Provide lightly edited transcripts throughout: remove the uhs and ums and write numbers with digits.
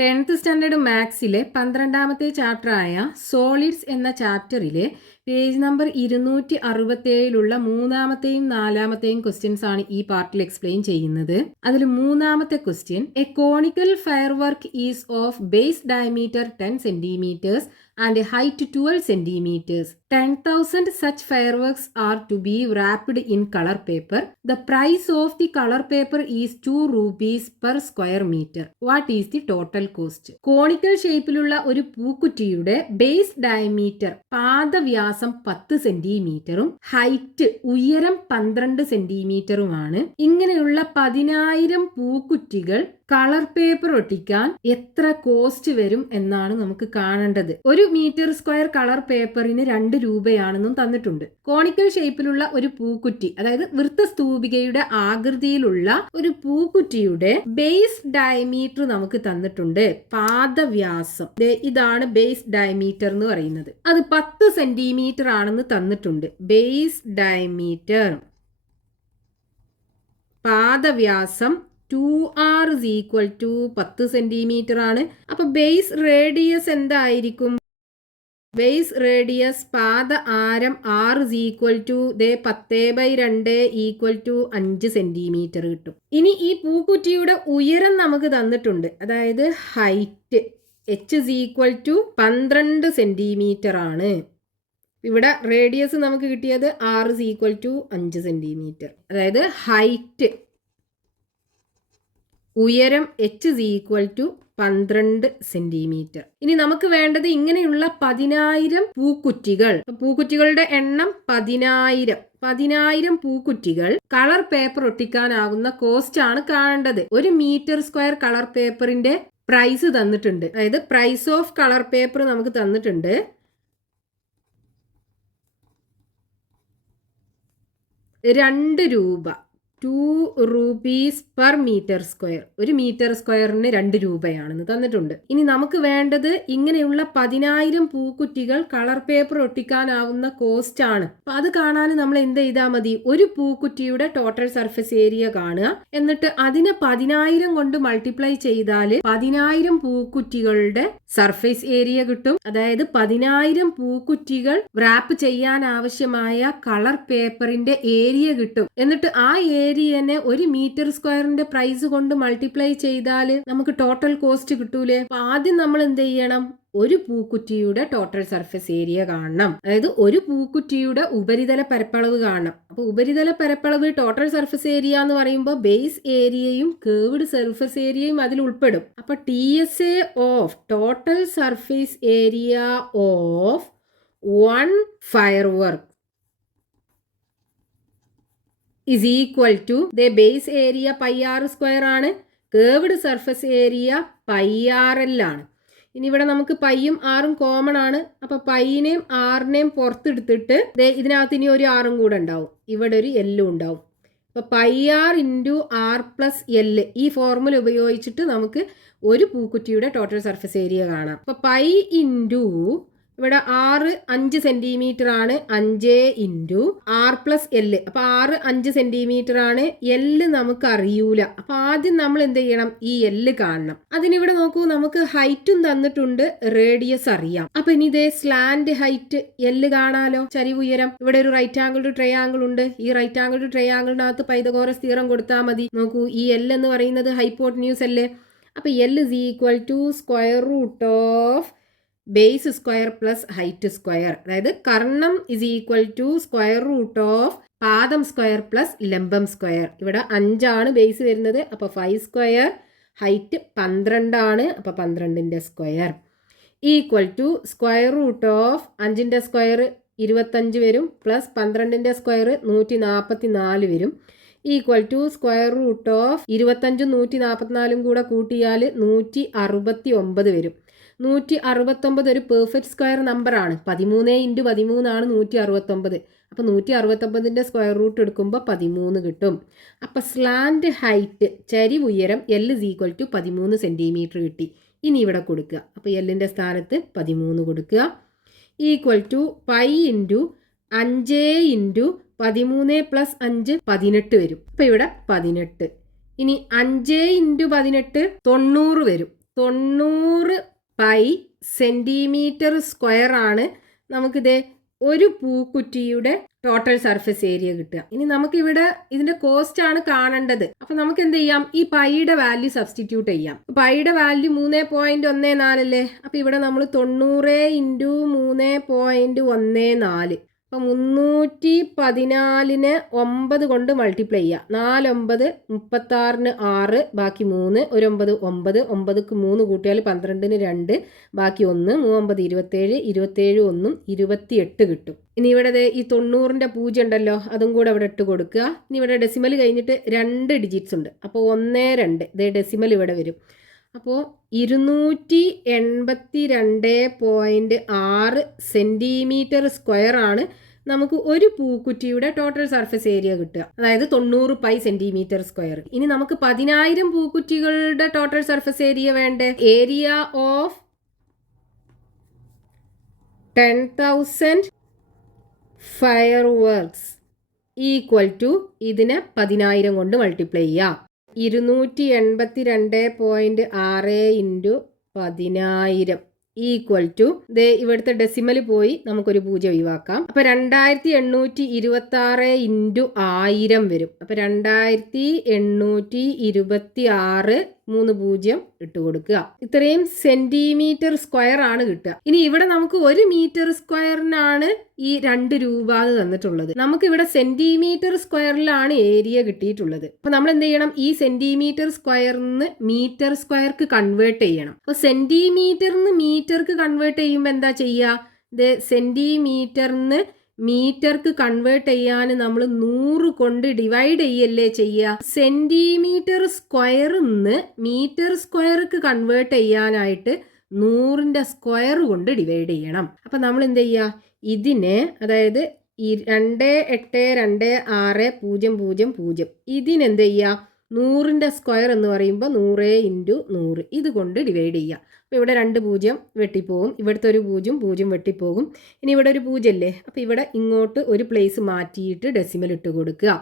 10th standard മാത്സിലെ 12ാമത്തെ ചാപ്റ്ററായ solids എന്ന ചാപ്റ്ററിലെ page number 267 മൂന്നാമത്തെയും നാലാമത്തെയും ക്വസ്റ്റ്യൻസ് ആണ് ഈ പാർട്ടിൽ എക്സ്പ്ലെയിൻ ചെയ്യുന്നത്. അതിൽ മൂന്നാമത്തെ question, A conical fire work is of base diameter 10 centimeters and height 12 centimeters. 10,000 such fireworks are to be wrapped in color paper. The price of the color paper is 2 rupees per square meter. What is the total cost? Conical ഷേപ്പിലുള്ള ഒരു പൂക്കുറ്റിയുടെ base diameter പാദവ്യാസം 10 സെന്റിമീറ്ററും height ഉയരം 12 സെന്റിമീറ്ററുമാണ്. ഇങ്ങനെയുള്ള 10,000 പൂക്കുറ്റികൾ colour paper ഒട്ടിക്കാൻ എത്ര cost വരും എന്നാണ് നമുക്ക് കാണേണ്ടത്. 1 മീറ്റർ സ്ക്വയർ കളർ പേപ്പറിന് 2 രൂപയാണെന്നും തന്നിട്ടുണ്ട്. കോണിക്കൽ ഷേപ്പിലുള്ള ഒരു പൂക്കുറ്റി, അതായത് വൃത്തസ്തൂപികയുടെ ആകൃതിയിലുള്ള ഒരു പൂക്കുറ്റിയുടെ ബേസ് ഡയമീറ്റർ നമുക്ക് തന്നിട്ടുണ്ട്. പാദവ്യാസം ഇതാണ് ബേസ് ഡയമീറ്റർ എന്ന് പറയുന്നത്. അത് 10 സെന്റിമീറ്റർ ആണെന്ന് തന്നിട്ടുണ്ട്. ബേസ് ഡയമീറ്റർ പാദവ്യാസം 2r is equal to 10 centimetre ആണ്. അപ്പൊ ബേസ് റേഡിയസ് എന്തായിരിക്കും? ബേസ് റേഡിയസ് പാദ ആരം r is equal to 10/2 equal to 5 centimetre കിട്ടും. ഇനി ഈ പൂക്കുറ്റിയുടെ ഉയരം നമുക്ക് തന്നിട്ടുണ്ട്, അതായത് height h is equal to 12 centimetre ആണ്. ഇവിടെ റേഡിയസ് നമുക്ക് കിട്ടിയത് r is equal to 5 centimetre, അതായത് ഹൈറ്റ് ഉയരം h is equal to 12 centimetre. ഇനി നമുക്ക് വേണ്ടത് ഇങ്ങനെയുള്ള 10,000 പൂക്കുറ്റികൾ. പൂക്കുറ്റികളുടെ എണ്ണം 10,000 പൂക്കുറ്റികൾ കളർ പേപ്പർ ഒട്ടിക്കാനാകുന്ന കോസ്റ്റ് ആണ് കാണേണ്ടത്. 1 മീറ്റർ സ്ക്വയർ കളർ പേപ്പറിന്റെ പ്രൈസ് തന്നിട്ടുണ്ട്, അതായത് പ്രൈസ് ഓഫ് കളർ പേപ്പർ നമുക്ക് തന്നിട്ടുണ്ട്. 2 രൂപ, 2 rupees per meter square. 1 metre സ്ക്വയറിന് 2 രൂപയാണെന്ന് തന്നിട്ടുണ്ട്. ഇനി നമുക്ക് വേണ്ടത് ഇങ്ങനെയുള്ള 10,000 പൂക്കുറ്റികൾ കളർ പേപ്പർ ഒട്ടിക്കാനാവുന്ന കോസ്റ്റ് ആണ്. അപ്പൊ അത് കാണാൻ നമ്മൾ എന്ത് ചെയ്താൽ മതി? ഒരു പൂക്കുറ്റിയുടെ ടോട്ടൽ സർഫസ് ഏരിയ കാണുക, എന്നിട്ട് അതിനെ 10,000 കൊണ്ട് മൾട്ടിപ്ലൈ ചെയ്താൽ 10,000 പൂക്കുറ്റികളുടെ സർഫേസ് ഏരിയ കിട്ടും. അതായത് 10,000 പൂക്കുറ്റികൾ റാപ്പ് ചെയ്യാൻ ആവശ്യമായ കളർ പേപ്പറിന്റെ ഏരിയ കിട്ടും. എന്നിട്ട് ആ ഏരിയനെ 1 മീറ്റർ സ്ക്വയറിന്റെ പ്രൈസ് കൊണ്ട് മൾട്ടിപ്ലൈ ചെയ്താൽ നമുക്ക് ടോട്ടൽ കോസ്റ്റ് കിട്ടൂലേ? അപ്പൊ ആദ്യം നമ്മൾ എന്ത് ചെയ്യണം? ഒരു പൂക്കുറ്റിയുടെ ടോട്ടൽ സർഫസ് ഏരിയ കാണണം, അതായത് ഒരു പൂക്കുറ്റിയുടെ ഉപരിതല പരപ്പളവ് കാണണം. അപ്പൊ ഉപരിതല പരപ്പളവ് ടോട്ടൽ സർഫസ് ഏരിയ എന്ന് പറയുമ്പോൾ ബേസ് ഏരിയയും കേർവ്ഡ് സർഫസ് ഏരിയയും അതിൽ ഉൾപ്പെടും. അപ്പൊ TSA of total surface area of 1 fire work is equal to the base area pi r square ആണ്, curved surface area pi rl ആണ്. ഇനി ഇവിടെ നമുക്ക് പൈയും ആറും കോമൺ ആണ്. അപ്പൊ പൈനെയും ആറിനെയും പുറത്തെടുത്തിട്ട് ഇതിനകത്ത് ഇനി ഒരു ആറും കൂടെ ഉണ്ടാവും, ഇവിടെ ഒരു എല്ലും ഉണ്ടാവും. അപ്പൊ pi r into r plus l, ഈ ഫോർമുല ഉപയോഗിച്ചിട്ട് നമുക്ക് ഒരു പൂക്കുറ്റിയുടെ ടോട്ടൽ സർഫസ് ഏരിയ കാണാം. അപ്പൊ പൈ ഇൻറ്റു ഇവിടെ 5 സെന്റിമീറ്റർ ആണ്, 5 ഇൻറ്റു ആർ പ്ലസ് എല്. അപ്പൊ 5 സെന്റിമീറ്റർ ആണ്, എല്ല് നമുക്ക് അറിയൂല. അപ്പൊ ആദ്യം നമ്മൾ എന്ത് ചെയ്യണം? ഈ എല്ല് കാണണം. അതിനിവിടെ നോക്കൂ, നമുക്ക് ഹൈറ്റും തന്നിട്ടുണ്ട്, റേഡിയസ് അറിയാം. അപ്പൊ ഇനി ഇതേ സ്ലാൻഡ് ഹൈറ്റ് എല്ല് കാണാലോ, ചരിവ് ഉയരം. ഇവിടെ ഒരു റൈറ്റ് ആംഗിൾ ടു ട്രയാംഗിൾ ഉണ്ട്. ഈ റൈറ്റ് ആംഗിൾ ടു ട്രയാംഗിളിനകത്ത് പൈതഗോറസ് തിയറം കൊടുത്താൽ മതി. നോക്കൂ, ഈ എല്ല് എന്ന് പറയുന്നത് ഹൈപ്പോട്ടന്യൂസ് അല്ലേ? അപ്പൊ l is equal to square root of base square plus height square, അതായത് കർണം is equal to square root of പാദം സ്ക്വയർ പ്ലസ് ലംബം സ്ക്വയർ. ഇവിടെ 5 ആണ് ബേസ് വരുന്നത്, അപ്പൊ 5 സ്ക്വയർ, ഹൈറ്റ് 12 ആണ്, അപ്പൊ 12ന്റെ square equal to square root of 5ന്റെ സ്ക്വയർ 25 വരും, പ്ലസ് 12ന്റെ സ്ക്വയർ 144 വരും, equal to square root of 25 144 കൂടെ കൂട്ടിയാൽ 169 വരും. 169 ഒരു പെർഫെക്റ്റ് സ്ക്വയർ നമ്പർ ആണ്. 13 × 13 ആണ് 169. അപ്പൊ 169ന്റെ സ്ക്വയർ റൂട്ട് എടുക്കുമ്പോൾ 13 കിട്ടും. അപ്പൊ സ്ലാൻഡ് ഹൈറ്റ് ചരിവ് ഉയരം L is equal to 13 centimetre കിട്ടി. ഇനി ഇവിടെ കൊടുക്കുക. അപ്പൊ എല്ലിന്റെ സ്ഥാനത്ത് 13 കൊടുക്കുക, equal to pi into 5 into 13 plus 5 18 വരും. അപ്പൊ ഇവിടെ 18. ഇനി 5 × 18 90 വരും. 90 പൈ സെൻറ്റിമീറ്റർ സ്ക്വയർ ആണ് നമുക്കിത് ഒരു പൂക്കുറ്റിയുടെ ടോട്ടൽ സർഫസ് ഏരിയ കിട്ടുക. ഇനി നമുക്കിവിടെ ഇതിന്റെ കോസ്റ്റ് ആണ് കാണേണ്ടത്. അപ്പൊ നമുക്ക് എന്ത് ചെയ്യാം, ഈ പൈയുടെ വാല്യൂ സബ്സ്റ്റിറ്റ്യൂട്ട് ചെയ്യാം. പൈയുടെ വാല്യൂ 3.14 അല്ലേ. അപ്പൊ ഇവിടെ നമ്മൾ 90 × 3.14, അപ്പൊ 314നെ 9 കൊണ്ട് മൾട്ടിപ്ലൈ ചെയ്യുക. 4 9 36ന് 6, ബാക്കി 3, 1 9 9, 9ക്ക് 3 കൂട്ടിയാൽ 12ന് 2, ബാക്കി 1, 3 9 27, 27 1 28 കിട്ടും. ഇനി ഇവിടെ ഈ 90ന്റെ 0 ഉണ്ടല്ലോ, അതും കൂടെ ഇവിടെ ഇട്ട് കൊടുക്കുക. ഇനി ഇവിടെ ഡെസിമൽ കഴിഞ്ഞിട്ട് 2 ഡിജിറ്റ്സ് ഉണ്ട്. അപ്പോൾ 1 2 ഡെസിമൽ ഇവിടെ വരും. അപ്പോൾ 282.6 സെൻറ്റിമീറ്റർ സ്ക്വയർ ആണ് നമുക്ക് ഒരു പൂക്കുറ്റിയുടെ ടോട്ടൽ സർഫസ് ഏരിയ കിട്ടുക. അതായത് 90 പൈ സെൻറ്റിമീറ്റർ സ്ക്വയർ. ഇനി നമുക്ക് 10,000 പൂക്കുറ്റികളുടെ ടോട്ടൽ സർഫസ് ഏരിയ വേണ്ടേ. Area of 10,000 fireworks equal to ഇതിനെ 10,000 കൊണ്ട് മൾട്ടിപ്ലൈ ചെയ്യാം. 282.6 × 10,000 ഈക്വൽ ടു ഇവിടുത്തെ ഡെസിമൽ പോയി നമുക്കൊരു 0 ഒഴിവാക്കാം. അപ്പൊ 2826 × 1000 വരും. അപ്പൊ 2826 3 0 ഇട്ട് കൊടുക്കുക. ഇത്രയും സെന്റിമീറ്റർ സ്ക്വയർ ആണ് കിട്ടുക. ഇനി ഇവിടെ നമുക്ക് 1 മീറ്റർ സ്ക്വയറിനാണ് ഈ 2 രൂപ തന്നിട്ടുള്ളത്. നമുക്ക് ഇവിടെ സെന്റിമീറ്റർ സ്ക്വയറിലാണ് ഏരിയ കിട്ടിയിട്ടുള്ളത്. അപ്പൊ നമ്മൾ എന്ത് ചെയ്യണം, ഈ സെന്റിമീറ്റർ സ്ക്വയറിന്ന് മീറ്റർ സ്ക്വയർക്ക് കൺവേർട്ട് ചെയ്യണം. അപ്പൊ സെന്റിമീറ്ററിന്ന് മീറ്റർക്ക് കൺവേർട്ട് ചെയ്യുമ്പോൾ എന്താ ചെയ്യുക, സെന്റിമീറ്ററിന്ന് മീറ്റർക്ക് കൺവേർട്ട് ചെയ്യാൻ നമ്മൾ 100 കൊണ്ട് ഡിവൈഡ് ചെയ്യല്ലേ ചെയ്യുക. സെന്റിമീറ്റർ സ്ക്വയറിന്ന് മീറ്റർ സ്ക്വയർക്ക് കൺവേർട്ട് ചെയ്യാനായിട്ട് 100ന്റെ സ്ക്വയർ കൊണ്ട് ഡിവൈഡ് ചെയ്യണം. അപ്പൊ നമ്മൾ എന്ത് ചെയ്യുക, ഇതിനെ അതായത് ഈ 2826.000 ഇതിനെന്ത് ചെയ്യുക, 100ന്റെ സ്ക്വയർ എന്ന് പറയുമ്പോൾ 100 × 100 ഇത് കൊണ്ട് ഡിവൈഡ് ചെയ്യുക. അപ്പോൾ ഇവിടെ 2 0 വെട്ടിപ്പോകും, ഇവിടുത്തെ ഒരു 0 വെട്ടിപ്പോകും. ഇനി ഇവിടെ ഒരു 0 അല്ലേ, അപ്പോൾ ഇവിടെ ഇങ്ങോട്ട് ഒരു പ്ലേസ് മാറ്റിയിട്ട് ഡെസിമൽ ഇട്ട് കൊടുക്കുക.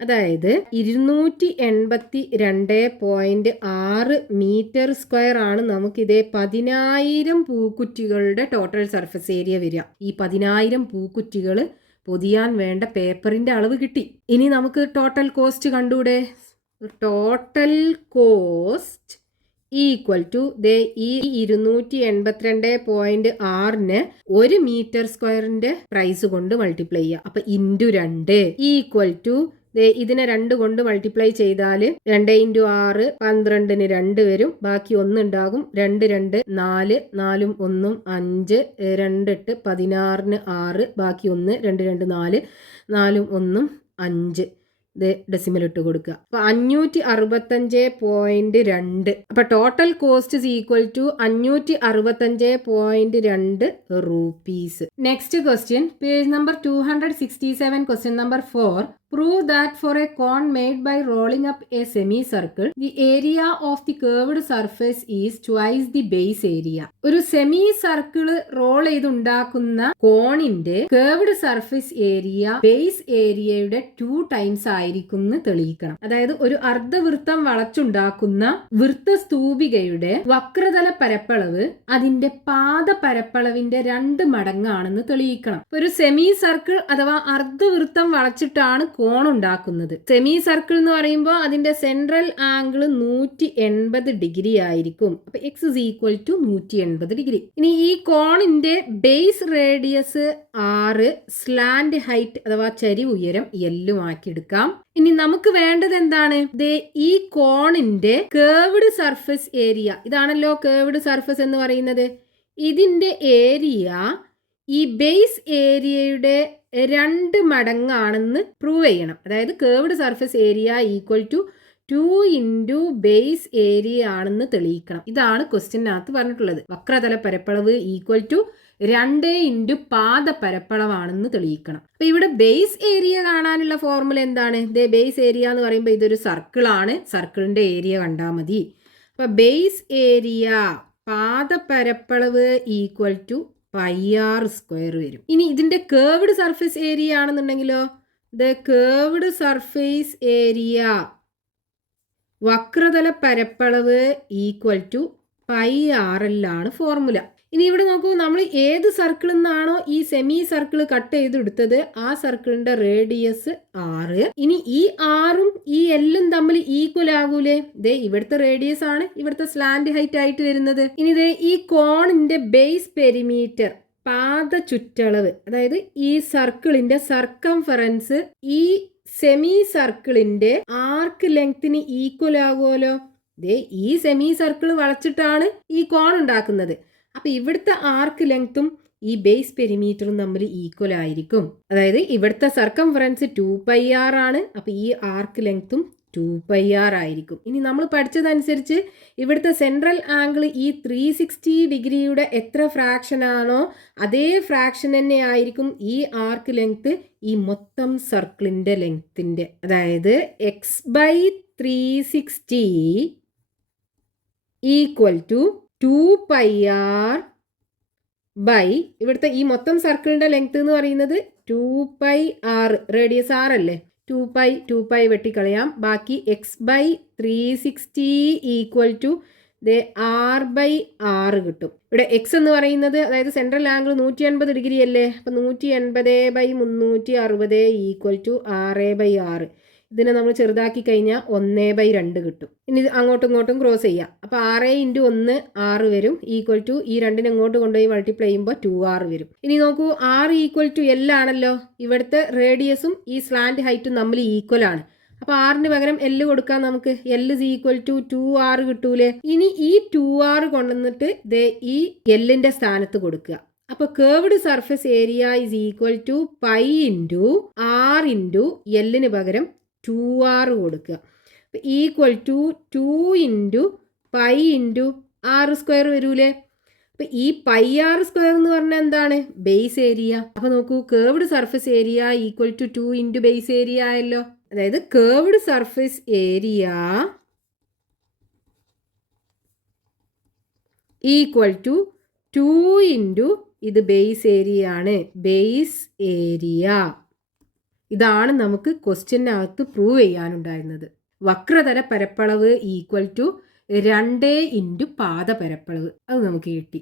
അതായത് 282.6 മീറ്റർ സ്ക്വയർ ആണ് നമുക്കിതേ 10,000 പൂക്കുറ്റികളുടെ ടോട്ടൽ സർഫസ് ഏരിയ വരിക. ഈ 10,000 പൂക്കുറ്റികൾ പൊതിയാൻ വേണ്ട പേപ്പറിന്റെ അളവ് കിട്ടി. ഇനി നമുക്ക് ടോട്ടൽ കോസ്റ്റ് കണ്ടൂടെ. ടോട്ടൽ കോസ്റ്റ് ഈക്വൽ ടു ഈ 282.6ന് 1 മീറ്റർ സ്ക്വയറിന്റെ പ്രൈസ് കൊണ്ട് മൾട്ടിപ്ലൈ ചെയ്യുക. അപ്പൊ × 2 ഈക്വൽ ടു ഇതിനെ 2 കൊണ്ട് മൾട്ടിപ്ലൈ ചെയ്താൽ 2 × 6 12ന് 2 വരും, ബാക്കി 1 ഉണ്ടാകും. 2 2 4, 4 1 5, 2 8 16ന് 6, ബാക്കി 1, 2 2 4, 4 1 5 ഡെസിമൽ ഇട്ട് കൊടുക്കുക. അപ്പൊ 565.2. അപ്പൊ total cost equal to 565.2 rupees. Next question, page number 267, question number 4. Prove that for a cone made by rolling up a semicircle, the area of the curved surface is twice the base area. ഒരു semi circle role ചെയ്തുണ്ടാക്കുന്ന കോണിന്റെ curved surface area base ഏരിയയുടെ 2 times ആയിരിക്കും എന്ന് തെളിയിക്കണം. അതായത് ഒരു അർദ്ധവൃത്തം വളച്ചുണ്ടാക്കുന്ന വൃത്തസ്തൂപികയുടെ വക്രതല പരപ്പളവ് അതിന്റെ പാദ പരപ്പളവിന്റെ 2 മടങ്ങാണെന്ന് തെളിയിക്കണം. ഒരു സെമി സർക്കിൾ അഥവാ അർദ്ധവൃത്തം വളച്ചിട്ടാണ് കോൺ ഉണ്ടാക്കുന്നത്. സെമി സർക്കിൾ എന്ന് പറയുമ്പോൾ അതിന്റെ സെൻട്രൽ ആംഗിൾ 180 ഡിഗ്രി ആയിരിക്കും. അപ്പൊ x is equal to 180 degree. ഇനി ഈ കോണിന്റെ ബേസ് റേഡിയസ് 6, സ്ലാന്റ് ഹൈറ്റ് അഥവാ ചരിവ് ഉയരം L ആക്കി എടുക്കാം. ഇനി നമുക്ക് വേണ്ടത് എന്താണ്, ഈ കോണിന്റെ കേർവ്ഡ് സർഫസ് ഏരിയ, ഇതാണല്ലോ കേർവ്ഡ് സർഫസ് എന്ന് പറയുന്നത്. ഇതിന്റെ ഏരിയ ഈ ബേസ് ഏരിയയുടെ 2 മടങ്ങാണെന്ന് പ്രൂവ് ചെയ്യണം. അതായത് curved surface area equal to 2 × base area ആണെന്ന് തെളിയിക്കണം. ഇതാണ് ക്വസ്റ്റ്യനകത്ത് പറഞ്ഞിട്ടുള്ളത്. വക്രതല പരപ്പളവ് ഈക്വൽ ടു 2 × പാദ പരപ്പളവാണെന്ന് തെളിയിക്കണം. അപ്പൊ ഇവിടെ ബേസ് ഏരിയ കാണാനുള്ള ഫോർമുല എന്താണ്, ബേസ് ഏരിയ എന്ന് പറയുമ്പോൾ ഇതൊരു സർക്കിൾ ആണ്, സർക്കിളിന്റെ ഏരിയ കണ്ടാൽ മതി. അപ്പൊ ബേസ് ഏരിയ പാദ പരപ്പളവ് ഈക്വൽ ടു πr² വരും. ഇനി ഇതിന്റെ കേർവ്ഡ് സർഫേസ് ഏരിയ ആണെന്നുണ്ടെങ്കിലോ, കേർവ്ഡ് സർഫേസ് ഏരിയ വക്രതല പരപ്പളവ് ഈക്വൽ ടു പൈ ആർ എല്ലാണ് ഫോർമുല. ഇനി ഇവിടെ നോക്കൂ, നമ്മൾ ഏത് സർക്കിളിൽ നിന്നാണോ ഈ സെമി സർക്കിൾ കട്ട് ചെയ്തെടുത്തത് ആ സർക്കിളിന്റെ റേഡിയസ് 6. ഇനി ഈ ആറും ഈ എല്ലും തമ്മിൽ ഈക്വൽ ആകൂലേ? ദേ ഇവിടുത്തെ റേഡിയസ് ആണ് ഇവിടുത്തെ സ്ലാന്റ് ഹൈറ്റ് ആയിട്ട് വരുന്നത്. ഇനി ദേ ഈ കോണിന്റെ ബേസ് പെരിമീറ്റർ, പാദ ചുറ്റളവ്, അതായത് ഈ സർക്കിളിന്റെ സർക്കംഫറൻസ് ഈ സെമി സർക്കിളിന്റെ ആർക്ക് ലെങ്ത്തിന് ഈക്വൽ ആകുമല്ലോ. ദേ ഈ സെമി സർക്കിൾ വളച്ചിട്ടാണ് ഈ കോൺ ഉണ്ടാക്കുന്നത്. അപ്പൊ ഇവിടുത്തെ ആർക്ക് ലെങ്ത്തും ഈ ബേസ് പെരിമീറ്ററും തമ്മിൽ ഈക്വൽ ആയിരിക്കും. അതായത് ഇവിടുത്തെ സർക്കംഫറൻസ് 2πr ആണ്. അപ്പൊ ഈ ആർക്ക് ലെങ്ത്തും 2πr ആയിരിക്കും. ഇനി നമ്മൾ പഠിച്ചതനുസരിച്ച് ഇവിടുത്തെ സെൻട്രൽ ആംഗിൾ ഈ 360 ഡിഗ്രിയുടെ എത്ര ഫ്രാക്ഷൻ ആണോ അതേ ഫ്രാക്ഷൻ തന്നെ ആയിരിക്കും ഈ ആർക്ക് ലെങ്ത് ഈ മൊത്തം സർക്കിളിന്റെ ലെങ്ത്തിന്റെ. അതായത് x/360 equal to 2πr by ഇവിടുത്തെ ഈ മൊത്തം സർക്കിളിന്റെ ലെങ്ത് എന്ന് പറയുന്നത് 2πr, റേഡിയസ് r അല്ലേ. 2π വെട്ടിക്കളയാം. ബാക്കി x/360 ഈക്വൽ ടു r/r കിട്ടും. ഇവിടെ x എന്ന് പറയുന്നത്, അതായത് സെൻട്രൽ ആംഗിൾ 180 ഡിഗ്രി അല്ലേ. അപ്പൊ 180/360 ഈക്വൽ ടു 6/6. ഇതിനെ നമ്മൾ ചെറുതാക്കി കഴിഞ്ഞാൽ 1/2 കിട്ടും. ഇനി അങ്ങോട്ടും ഇങ്ങോട്ടും ക്രോസ് ചെയ്യാം. അപ്പോൾ 6 × 1 6 വരും, ഈക്വൽ ടു ഈ രണ്ടിനെ ഇങ്ങോട്ട് കൊണ്ടുപോയി മൾട്ടിപ്ലൈ ചെയ്യുമ്പോൾ 2r വരും. ഇനി നോക്കൂ, r ഈക്വൽ ടു l ആണല്ലോ. ഇവിടുത്തെ റേഡിയസും ഈ സ്ലാന്റ് ഹൈറ്റും തമ്മിൽ ഈക്വൽ ആണ്. അപ്പോൾ ആറിന് പകരം l കൊടുക്കാം നമുക്ക്. l is equal to 2r കിട്ടൂലേ. ഇനി ഈ 2r കൊണ്ടുവന്നിട്ട് ദേ ഈ എല്ലിന്റെ സ്ഥാനത്ത് കൊടുക്കുക. അപ്പൊ curved surface area is equal to pi into r into എല്ലിന് പകരം 2r കൊടുക്കുക. ഈക്വൽ ടു 2 ഇൻറ്റു പൈ ഇൻറ്റു r² വരൂലേ. അപ്പൊ ഈ πr² എന്ന് പറഞ്ഞാൽ എന്താണ്? Base area. അപ്പൊ നോക്കൂ, curved surface area equal to 2 into base area ആയല്ലോ. അതായത് curved surface area equal to 2 into ഇത് ബേസ് ഏരിയ ആണ്. ബേസ് ഏരിയ ഇതാണ് നമുക്ക് ക്വസ്റ്റ്യനകത്ത് പ്രൂവ് ചെയ്യാനുണ്ടായിരുന്നത്. വക്രതല പരപ്പളവ് ഈക്വൽ ടു 2 ഇൻറ്റു പാദ പരപ്പളവ്. അത് നമുക്ക് കിട്ടി.